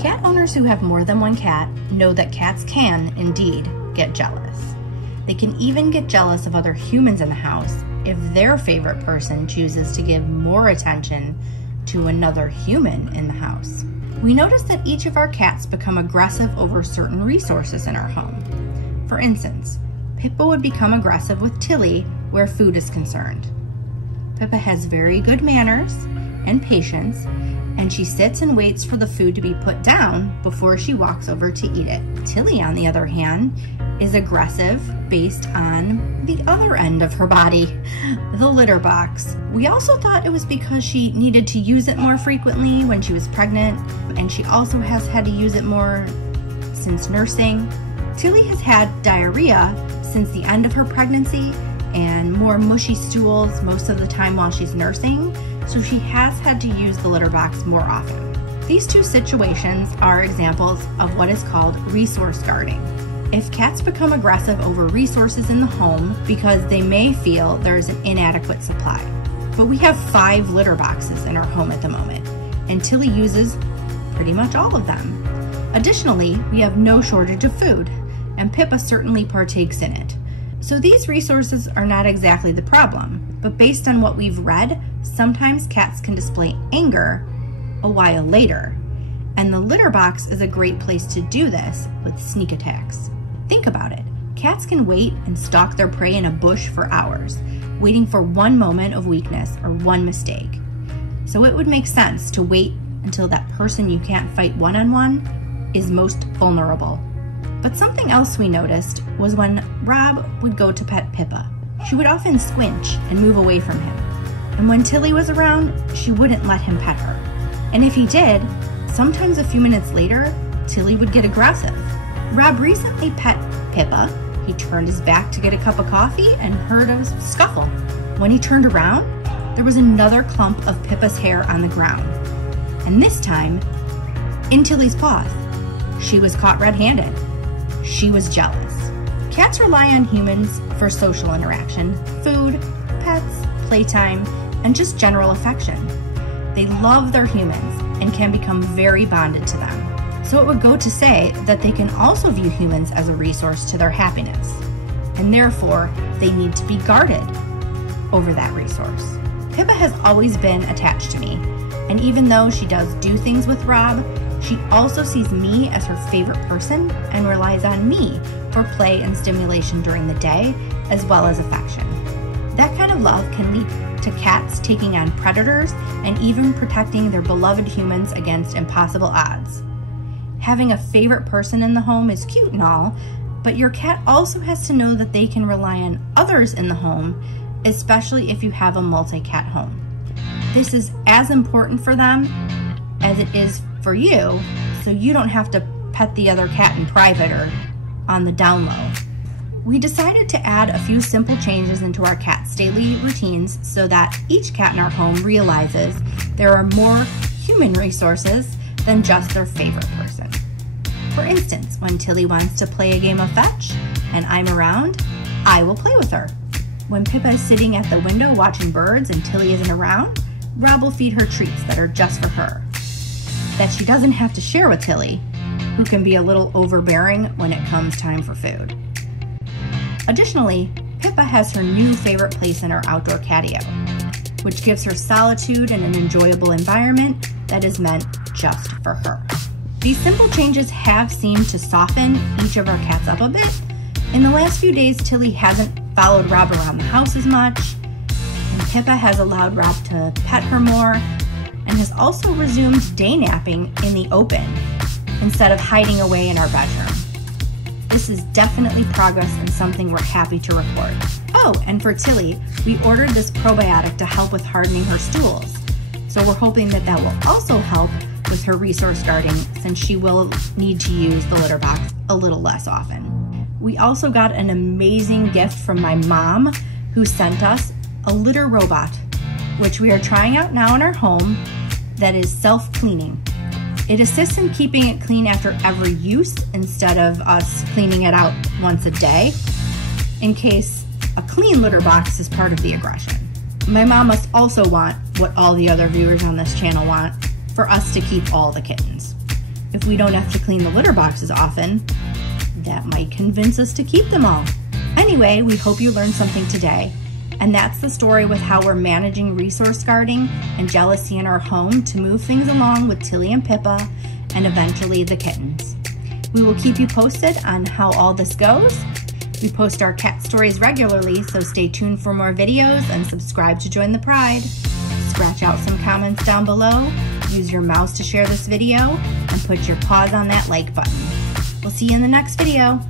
Cat owners who have more than one cat know that cats can, indeed, get jealous. They can even get jealous of other humans in the house if their favorite person chooses to give more attention to another human in the house. We notice that each of our cats become aggressive over certain resources in our home. For instance, Pippa would become aggressive with Tilly where food is concerned. Pippa has very good manners and patience, and she sits and waits for the food to be put down before she walks over to eat it. Tilly, on the other hand, is aggressive based on the other end of her body, the litter box. We also thought it was because she needed to use it more frequently when she was pregnant, and she also has had to use it more since nursing. Tilly has had diarrhea since the end of her pregnancy and more mushy stools most of the time while she's nursing, so she has had to use the litter box more often. These two situations are examples of what is called resource guarding. If cats become aggressive over resources in the home because they may feel there's an inadequate supply. But we have 5 litter boxes in our home at the moment, and Tilly uses pretty much all of them. Additionally, we have no shortage of food, and Pippa certainly partakes in it. So these resources are not exactly the problem, but based on what we've read, sometimes cats can display anger a while later, and the litter box is a great place to do this with sneak attacks. Think about it. Cats can wait and stalk their prey in a bush for hours, waiting for one moment of weakness or one mistake. So it would make sense to wait until that person you can't fight one-on-one is most vulnerable. But something else we noticed was when Rob would go to pet Pippa, she would often squinch and move away from him. And when Tilly was around, she wouldn't let him pet her. And if he did, sometimes a few minutes later, Tilly would get aggressive. Rob recently pet Pippa. He turned his back to get a cup of coffee and heard a scuffle. When he turned around, there was another clump of Pippa's hair on the ground. And this time, in Tilly's paws. She was caught red-handed. She was jealous. Cats rely on humans for social interaction, food, pets, playtime, and just general affection. They love their humans and can become very bonded to them. So it would go to say that they can also view humans as a resource to their happiness, and therefore they need to be guarded over that resource. Pippa has always been attached to me, and even though she does do things with Rob, she also sees me as her favorite person and relies on me for play and stimulation during the day, as well as affection. That kind of love can lead to cats taking on predators and even protecting their beloved humans against impossible odds. Having a favorite person in the home is cute and all, but your cat also has to know that they can rely on others in the home, especially if you have a multi-cat home. This is as important for them as it is for you, so you don't have to pet the other cat in private or on the down low. We decided to add a few simple changes into our cat's daily routines so that each cat in our home realizes there are more human resources than just their favorite person. For instance, when Tilly wants to play a game of fetch and I'm around, I will play with her. When Pippa is sitting at the window watching birds and Tilly isn't around, Rob will feed her treats that are just for her, that she doesn't have to share with Tilly, who can be a little overbearing when it comes time for food. Additionally, Pippa has her new favorite place in our outdoor catio, which gives her solitude and an enjoyable environment that is meant just for her. These simple changes have seemed to soften each of our cats up a bit. In the last few days, Tilly hasn't followed Rob around the house as much, and Pippa has allowed Rob to pet her more, and has also resumed day napping in the open instead of hiding away in our bedroom. This is definitely progress and something we're happy to report. Oh, and for Tilly, we ordered this probiotic to help with hardening her stools. So we're hoping that that will also help with her resource guarding, since she will need to use the litter box a little less often. We also got an amazing gift from my mom, who sent us a litter robot, which we are trying out now in our home, that is self-cleaning. It assists in keeping it clean after every use instead of us cleaning it out once a day, in case a clean litter box is part of the aggression. My mom must also want what all the other viewers on this channel want, for us to keep all the kittens. If we don't have to clean the litter boxes often, that might convince us to keep them all. Anyway, we hope you learned something today. And that's the story with how we're managing resource guarding and jealousy in our home to move things along with Tilly and Pippa and eventually the kittens. We will keep you posted on how all this goes. We post our cat stories regularly, so stay tuned for more videos and subscribe to join the pride. Scratch out some comments down below, use your mouse to share this video, and put your paws on that like button. We'll see you in the next video.